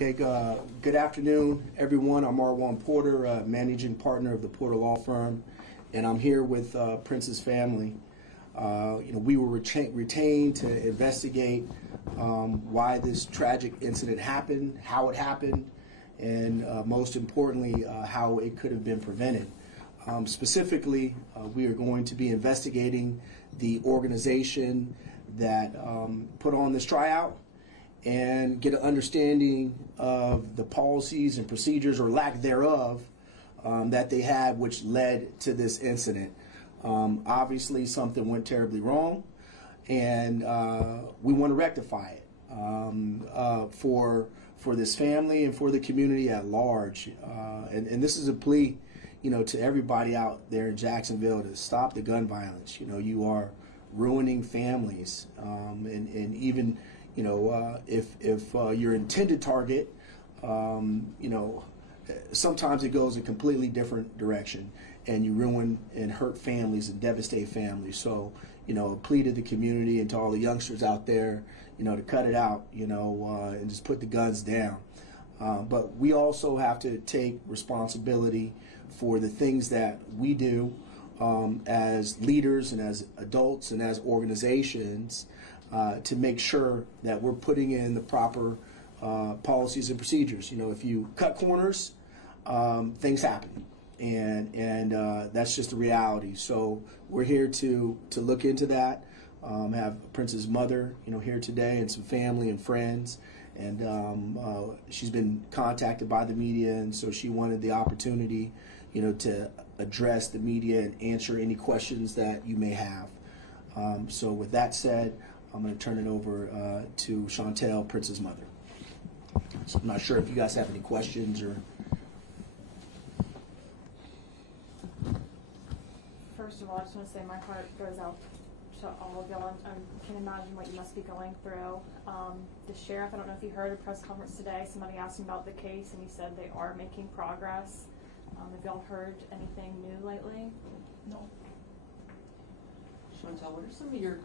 Okay, good afternoon, everyone. I'm R1 Porter, managing partner of the Porter Law Firm, and I'm here with Prince's family. We were retained to investigate why this tragic incident happened, how it happened, and most importantly, how it could have been prevented. Specifically, we are going to be investigating the organization that put on this tryout and get an understanding of the policies and procedures or lack thereof that they had, which led to this incident. Obviously, something went terribly wrong, and we want to rectify it for this family and for the community at large. And this is a plea, to everybody out there in Jacksonville to stop the gun violence. You are ruining families, and even if your intended target, sometimes it goes a completely different direction, and you ruin and hurt families and devastate families. So, a plea to the community and to all the youngsters out there, to cut it out, and just put the guns down. But we also have to take responsibility for the things that we do as leaders and as adults and as organizations to make sure that we're putting in the proper policies and procedures. If you cut corners, things happen, and that's just the reality. So we're here to look into that. Have Prince's mother, here today, and some family and friends, and she's been contacted by the media, and so she wanted the opportunity, to address the media and answer any questions that you may have. So with that said, I'm going to turn it over to Chantel, Prince's mother. So I'm not sure if you guys have any questions or. First of all, I just want to say my heart goes out to all of y'all. I can imagine what you must be going through. The sheriff, I don't know if you heard a press conference today, somebody asked him about the case, and he said they are making progress. Have y'all heard anything new lately? No. Chantel, what are some of your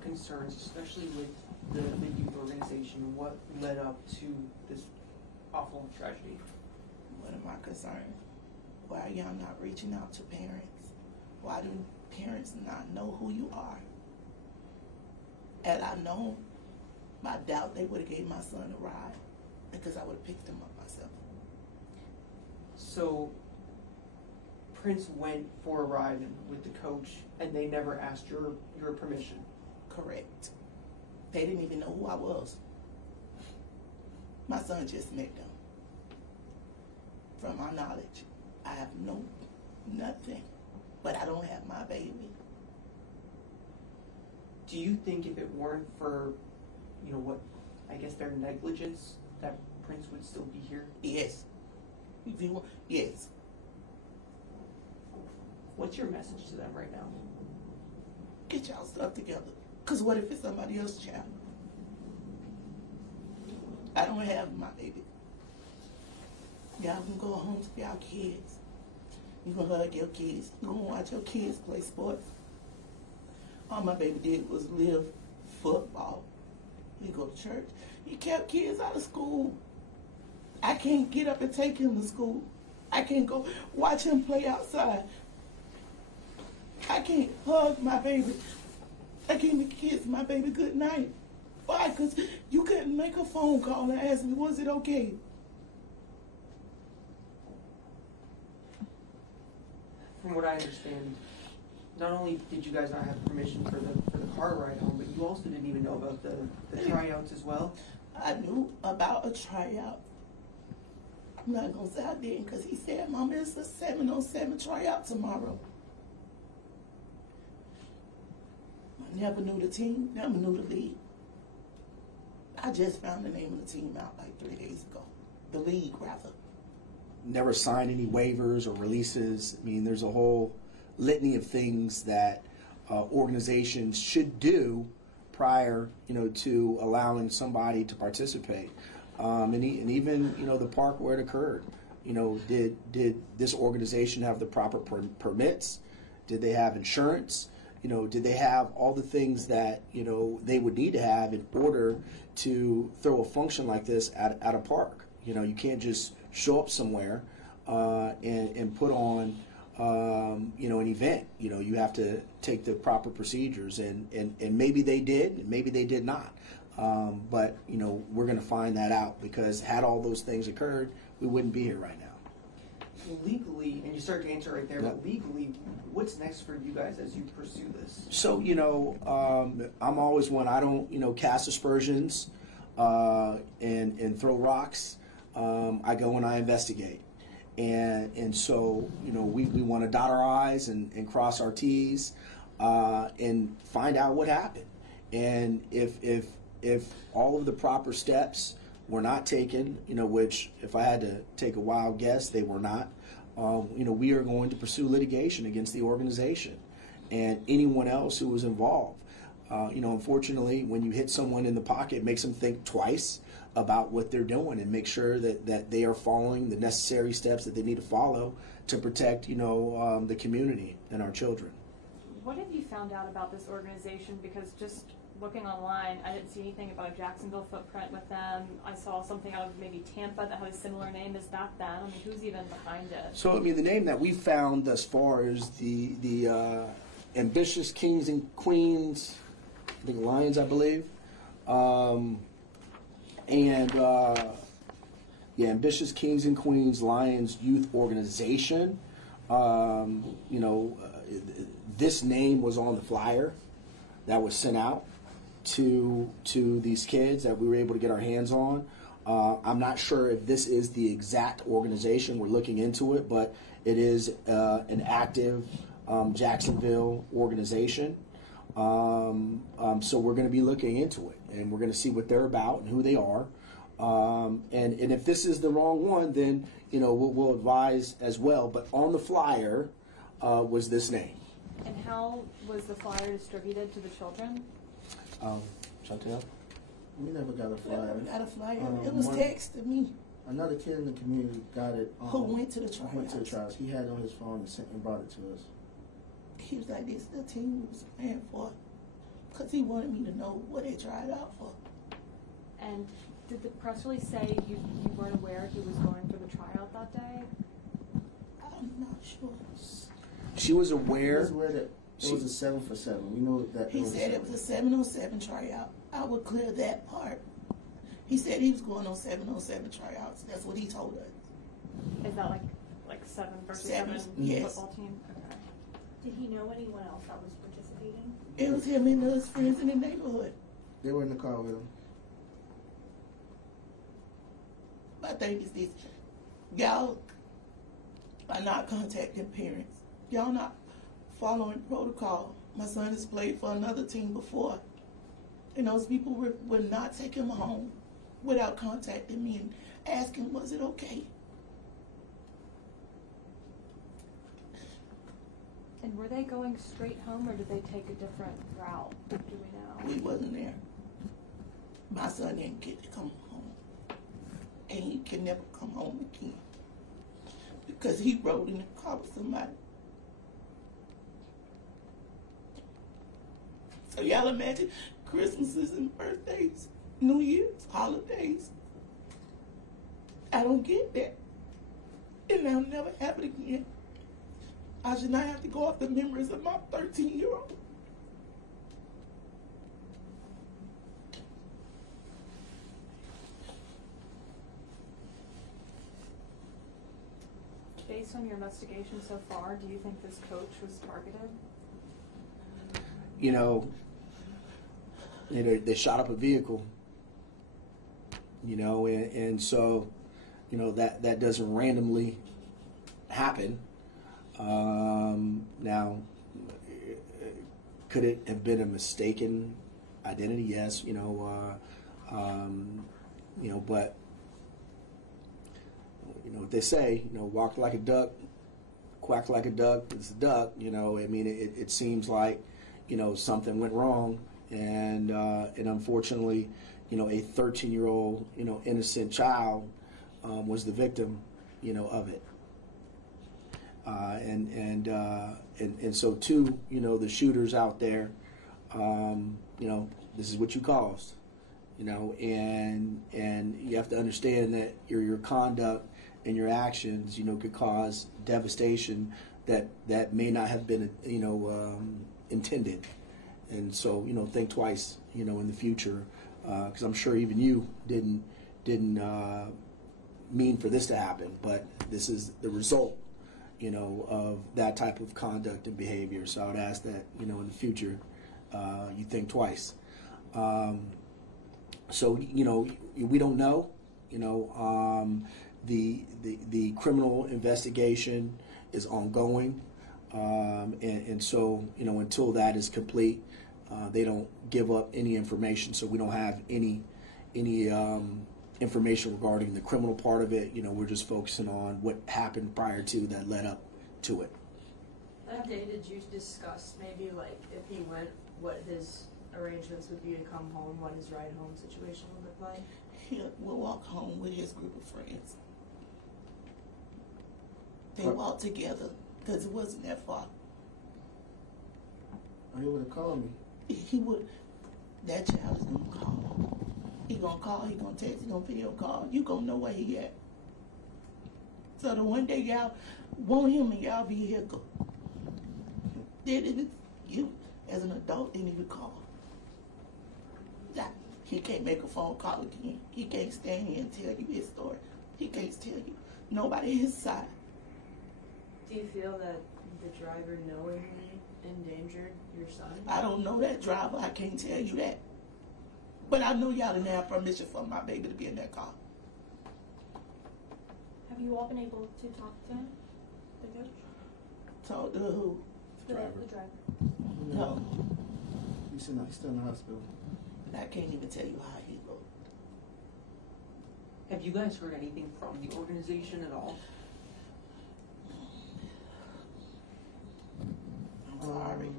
concerns, especially with the youth organization? What led up to this awful tragedy? What am I concerned? Why are y'all not reaching out to parents? Why do parents not know who you are? Had I known, I doubt they would have gave my son a ride, because I would have picked him up myself. So Prince went for a ride with the coach, and they never asked your permission? Correct. They didn't even know who I was. My son just met them. From my knowledge, I have nothing, but I don't have my baby. Do you think if it weren't for, their negligence, that Prince would still be here? Yes. Yes. What's your message to them right now? Get y'all stuff together. Because what if it's somebody else's child? I don't have my baby. Y'all can go home to y'all kids. You can hug your kids. You can watch your kids play sports. All my baby did was live football. He go to church. He kept kids out of school. I can't get up and take him to school. I can't go watch him play outside. I can't hug my baby. I can't kiss my baby good night. Why? Because you couldn't make a phone call and ask me, was it okay? From what I understand, not only did you guys not have permission for the car ride home, but you also didn't even know about the tryouts as well? I knew about a tryout. I'm not going to say I didn't, because he said, Mama, it's a 7-on-7 tryout tomorrow. I never knew the team, never knew the league. I just found the name of the team out like 3 days ago. The league, rather. Never signed any waivers or releases. I mean, there's a whole litany of things that organizations should do prior, to allowing somebody to participate. And even, the park where it occurred. Did this organization have the proper permits? Did they have insurance? did they have all the things that, they would need to have in order to throw a function like this at a park? You can't just show up somewhere and put on, an event. You have to take the proper procedures, and maybe they did, and maybe they did not. But, we're going to find that out, because had all those things occurred, we wouldn't be here right now. Legally, and you started to answer right there, Yep. but legally, what's next for you guys as you pursue this? So, I'm always one, I don't, cast aspersions and throw rocks. I go and I investigate. And so, we want to dot our I's and cross our T's and find out what happened. And if all of the proper steps were not taken, which if I had to take a wild guess, they were not, we are going to pursue litigation against the organization and anyone else who was involved. Unfortunately, when you hit someone in the pocket, it makes them think twice about what they're doing and make sure that they are following the necessary steps that they need to follow to protect, the community and our children. What have you found out about this organization? Because just looking online, I didn't see anything about a Jacksonville footprint with them. I saw something out of maybe Tampa that had a similar name. Is that them? I mean, who's even behind it? So, the name that we found thus far is the Ambitious Kings and Queens, I think Lions, I believe. Ambitious Kings and Queens Lions Youth Organization. This name was on the flyer that was sent out to these kids that we were able to get our hands on. I'm not sure if this is the exact organization. We're looking into it, but it is an active Jacksonville organization. So we're going to be looking into it, and we're going to see what they're about and who they are. And if this is the wrong one, then we'll advise as well. But on the flyer was this name. And how was the flyer distributed to the children? Chantel? We never got a flyer. We got a flyer. It was texted to me. Another kid in the community got it. Who went to the trials? Went to the trials. He had it on his phone and sent and brought it to us. He was like, this is the team we was playing for. Because he wanted me to know what they tried out for. And did the press release say you weren't aware he was going for the tryout that day? I'm not sure. She was He aware. was aware that it was a 7 for 7. We know that. He said it was a 7-on-7 tryout. I would clear that part. He said he was going on 7-on-7 tryouts. That's what he told us. Is that like 7 versus 7, 7 yes. football team? Okay. Did he know anyone else that was participating? It was him and his friends in the neighborhood. They were in the car with him. My thing is this. Y'all are not contacting parents. Y'all not following protocol. My son has played for another team before. And those people would not take him home without contacting me and asking, was it okay? And were they going straight home, or did they take a different route? Do we know? We wasn't there. My son didn't get to come home. And he can never come home again. Because he rode in the car with somebody. So y'all imagine Christmases and birthdays, New Year's, holidays. I don't get that. And I'll never have it again. I should not have to go off the memories of my 13-year-old. Based on your investigation so far, do you think this coach was targeted? They shot up a vehicle, and so, that doesn't randomly happen. Now, could it have been a mistaken identity? Yes, but what they say, walk like a duck, quack like a duck, it's a duck, it seems like, something went wrong, and unfortunately, a 13-year-old, innocent child was the victim, of it. And so too, you know, the shooters out there, you know, this is what you caused, you know, and you have to understand that your conduct and your actions, you know, could cause devastation that may not have been, you know, intended. And so, you know, think twice, you know, in the future, because I'm sure even you didn't mean for this to happen, but this is the result, you know, of that type of conduct and behavior. So I would ask that, you know, in the future, you think twice. So, you know, we don't know, you know, the criminal investigation is ongoing. And so, you know, until that is complete, they don't give up any information. So we don't have any information regarding the criminal part of it. You know, we're just focusing on what happened prior to that led up to it. That day, did you discuss maybe like if he went, what his arrangements would be to come home, what his ride home situation would look like? He will walk home with his group of friends. They walked together because it wasn't that far. Oh, he would have called me. He would. That child is gonna call. He gonna call. He gonna text. He gonna video call. You gonna know where he at. So the one day y'all want him in y'all vehicle, then you as an adult didn't even call. That he can't make a phone call again. He can't stand here and tell you his story. He can't tell you. Nobody his side. Do you feel that the driver knowingly endangered your son? I don't know that driver. I can't tell you that. But I know y'all didn't have permission for my baby to be in that car. Have you all been able to talk to him, the coach? Talk to who? The Driver. driver. No. He's still in the hospital. I can't even tell you how he looked. Have you guys heard anything from the organization at all? I'm sorry.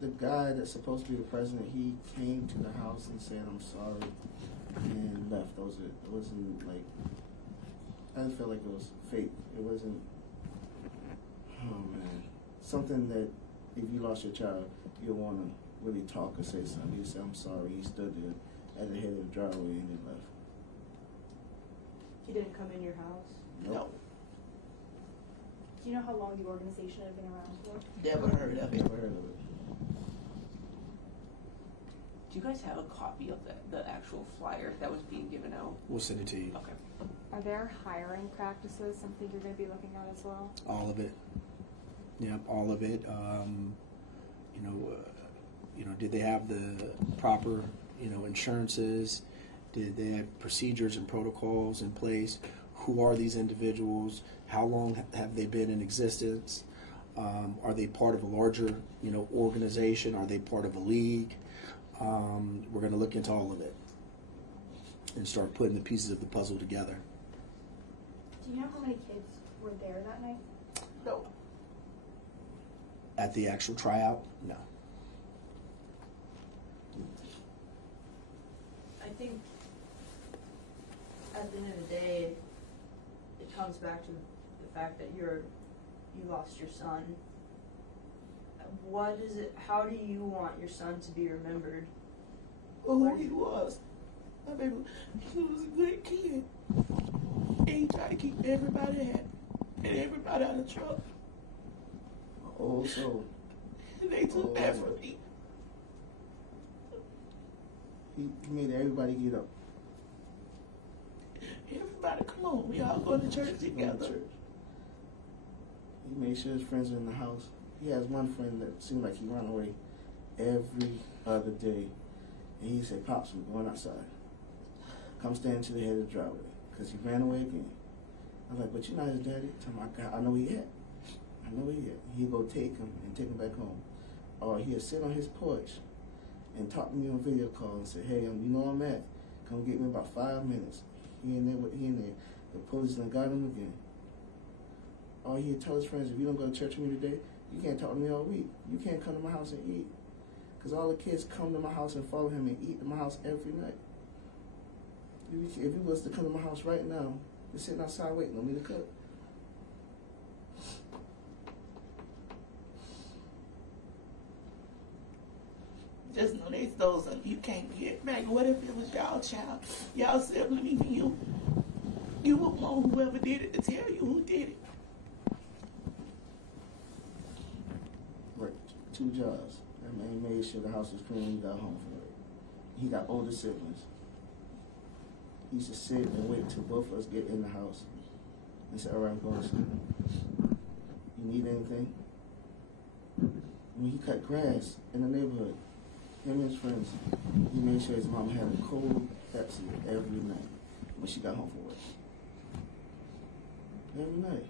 The guy that's supposed to be the president, he came to the house and said, "I'm sorry," and left. It wasn't like, I just felt like it was fake. It wasn't, oh man, something that if you lost your child, you'll want to really talk or say something. He said, "I'm sorry." He stood there at the head of the driveway and then left. He didn't come in your house? No. Do you know how long the organization had been around for? Never heard of it. Never heard of it. Do you guys have a copy of the actual flyer that was being given out? We'll send it to you. Okay. Are there hiring practices something you're going to be looking at as well? All of it. Yep, all of it. You know, did they have the proper, you know, insurances? Did they have procedures and protocols in place? Who are these individuals? How long have they been in existence? Are they part of a larger, you know, organization? Are they part of a league? We're going to look into all of it and start putting the pieces of the puzzle together. Do you know how many kids were there that night? No. At the actual tryout, no. I think at the end of the day, it comes back to the fact that you lost your son. What is it? How do you want your son to be remembered? Who he was. My baby, he was a good kid. And he tried to keep everybody happy and everybody out of trouble. Oh, so And they took that from me. he made everybody get up. Everybody, come on, we all going to church Going to together. church. He made sure his friends were in the house. He has one friend that seemed like he ran away every other day. And he said, "Pops, we're going outside. Come stand to the head of the driveway." Because he ran away again. I was like, "But you're not his daddy." Tell him, I know he had. I know he had. He'd go take him and take him back home. Or he'd sit on his porch and talk to me on video call and say, "Hey, you know where I'm at. Come get me about 5 minutes." He in there. The police done got him again. Or he'd tell his friends, "If you don't go to church with me today, you can't talk to me all week. You can't come to my house and eat." Because all the kids come to my house and follow him and eat in my house every night. If you was to come to my house right now, you're sitting outside waiting on me to cook. those you can't get back. What if it was y'all child, y'all sibling, even you? You would want whoever did it to tell you who did it. Worked 2 jobs. That man made sure the house was clean when he got home from work. He got older siblings. He used to sit and wait till both of us get in the house and say, all right, I'm going to sleep. You need anything? When he cut grass in the neighborhood, him and his friends, he made sure his mom had a cold Pepsi every night when she got home from work. Every night.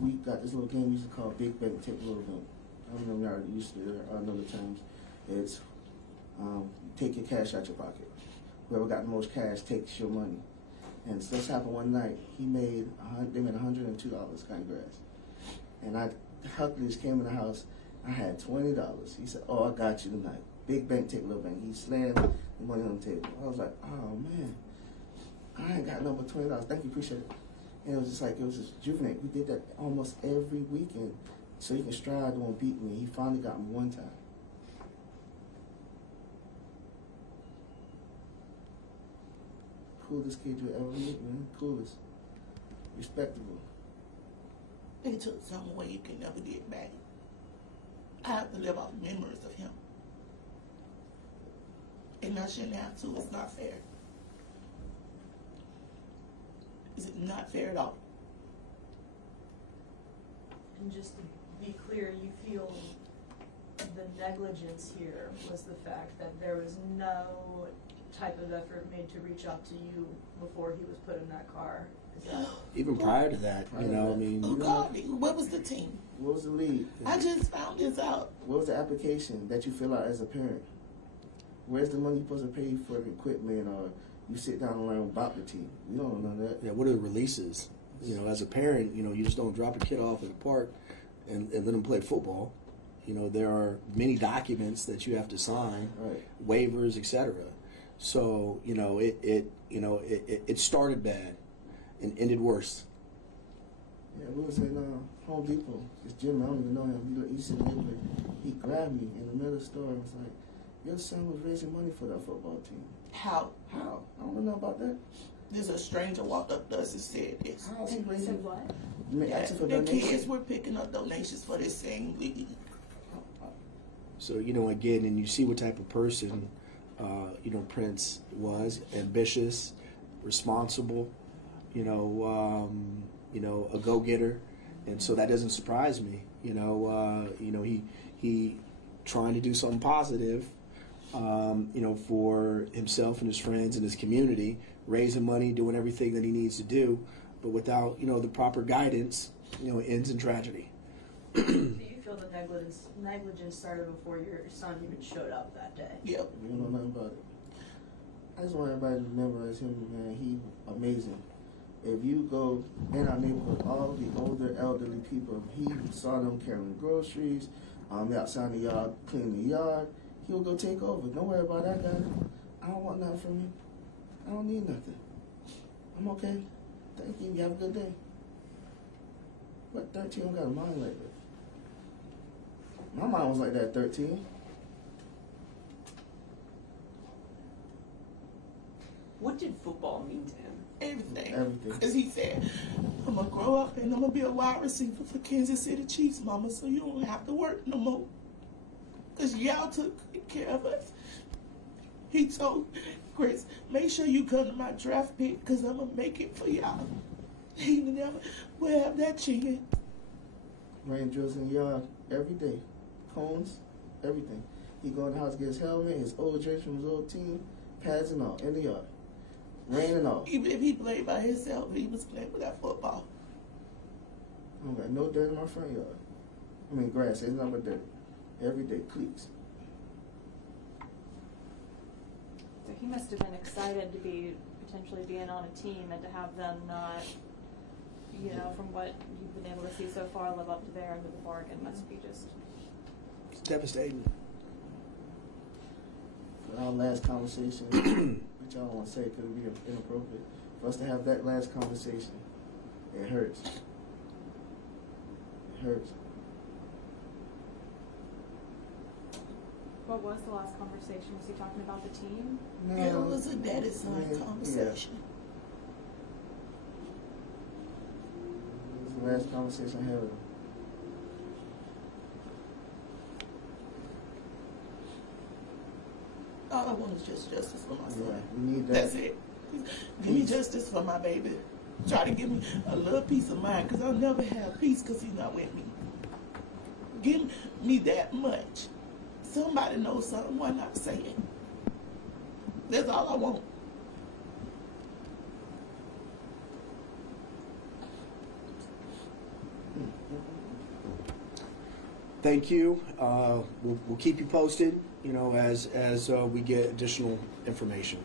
We got this little game we used to call Big Bank, Take Little Bank. I don't know if y'all used to it or other times. It's take your cash out your pocket. Whoever got the most cash takes your money. And so this happened one night. They made $102 cutting grass. And I luckily just came in the house. I had $20. He said, oh, I got you tonight. Big bank, take little bank. He slammed the money on the table. I was like, oh man, I ain't got no but $20. Thank you, appreciate it. And it was just like, it was just rejuvenate. We did that almost every weekend. So he can stride, won't beat me. He finally got me one time. Coolest kid you ever meet, man. Coolest. Respectable. They took something away you can never get back. I have to live off memories of him. And I shouldn't have to. It's not fair. Is it not fair at all? And just to be clear, you feel the negligence here was the fact that there was no type of effort made to reach out to you before he was put in that car? Is that Even prior to that, I mean. Who called me? What was the team? What was the lead? I just found this out. What was the application that you fill out as a parent? Where's the money you're supposed to pay for the equipment, or you sit down and learn about the team? We don't know that. Yeah, what are the releases? As a parent, you just don't drop a kid off at the park and let them play football. There are many documents that you have to sign, Right. waivers, etc. So, it started bad and ended worse. Yeah, we was in Home Depot. This Jim, I don't even know him. He said he grabbed me in the middle of the store and was like, your son was raising money for that football team. How? How? I don't know about that. There's a stranger walked up to us and said this. How is he raising? said what? Asking for The donations. kids were picking up donations for this same league. So, again, and you see what type of person, Prince was: ambitious, responsible, a go-getter. And so that doesn't surprise me. He trying to do something positive, for himself and his friends and his community, raising money, doing everything that he needs to do, but without, the proper guidance, ends in tragedy. Do you feel the negligence started before your son even showed up that day? Yep. We don't know nothing about it. I just want everybody to remember as him, man, he amazing. If you go in our neighborhood, all the older elderly people, he saw them carrying groceries, outside the yard, cleaning the yard, he will go take over. Don't worry about that guy. I don't want nothing from you. I don't need nothing. I'm okay. Thank you. You have a good day. But 13 don't got a mind like that. My mind was like that at 13. What did football mean to him? Everything. Everything. As he said, I'm going to grow up and I'm going to be a wide receiver for Kansas City Chiefs, Mama, so you don't have to work no more. Because y'all took care of us. He told Chris, make sure you come to my draft pick because I'm going to make it for y'all. He never will have that chance. Rain drills in the yard every day. Cones, everything. He go in the house, get his helmet, his old jersey from his old team, pads and all, in the yard. Rain and all. Even if he played by himself, he was playing with that football. I don't got no dirt in my front yard. I mean grass, it's nothing but dirt. Every day, cleats. So he must have been excited to be potentially being on a team and to have them not, from what you've been able to see so far, live up to their end of the bargain must be just. It's devastating. For our last conversation, which I don't want to say because it would be inappropriate, for us to have that last conversation, it hurts. hurts. What was the last conversation? Was he talking about the team? No, It was a daddy-son yeah, conversation. It was the last conversation I had with him. All I want is just justice for my son. Yeah, we need that. That's it. Give me justice for my baby. Try to give me a little peace of mind, because I'll never have peace because he's not with me. Give me that much. Somebody knows something, why not say it? That's all I want. Thank you. We'll keep you posted, you know, as we get additional information.